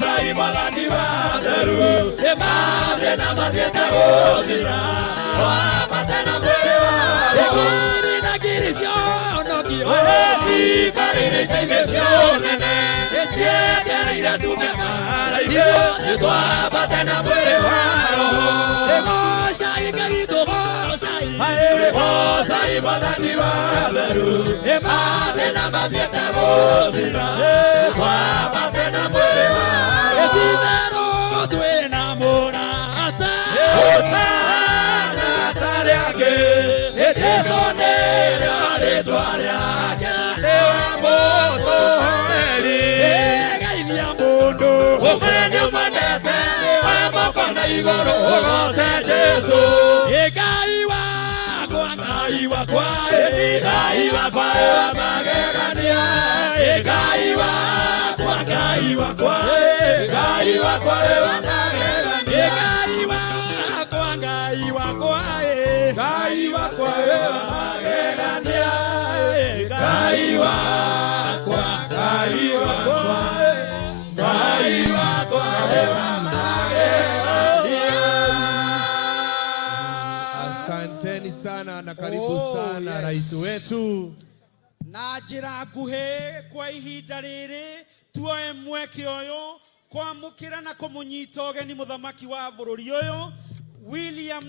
Cai Mwathani wa theru mathina mathiete guthira wabatana mwiri wao na ngiri cionokio cikarire itainĩ cionene cietereire tume maraitũ twabatana mwiri wao gocai Ngai tũgocai Mwathani wa theru mathina mathiete guthira wabatana mwiri wao Ititherũ twĩna mũrata ũtana rĩake Jesũ nĩ rĩtwa rĩake mũtũhoeri geithia mũndũ ũmwe nĩũmanete oya moko na igũrũ ũgoce Jesũ Ngai wakwa Ngai wakwa Ngai wakwa wa magegania Ngai wakwa Ngai wakwa Ngai wakwa wa magegania Ngai wakwa Ngai wakwa Ngai wakwa wa magegania Ngai wakwa Ngai wakwa Ngai wakwa wa magegania. Asanteni sana na karibu sana rais wetu. Na njĩra nguhĩ kwa ihinda rĩrĩ tuoe mweke ũyũ kwamũkĩra na kũmũnyita ũgeni mũthamaki wa bũrũri ũyũ William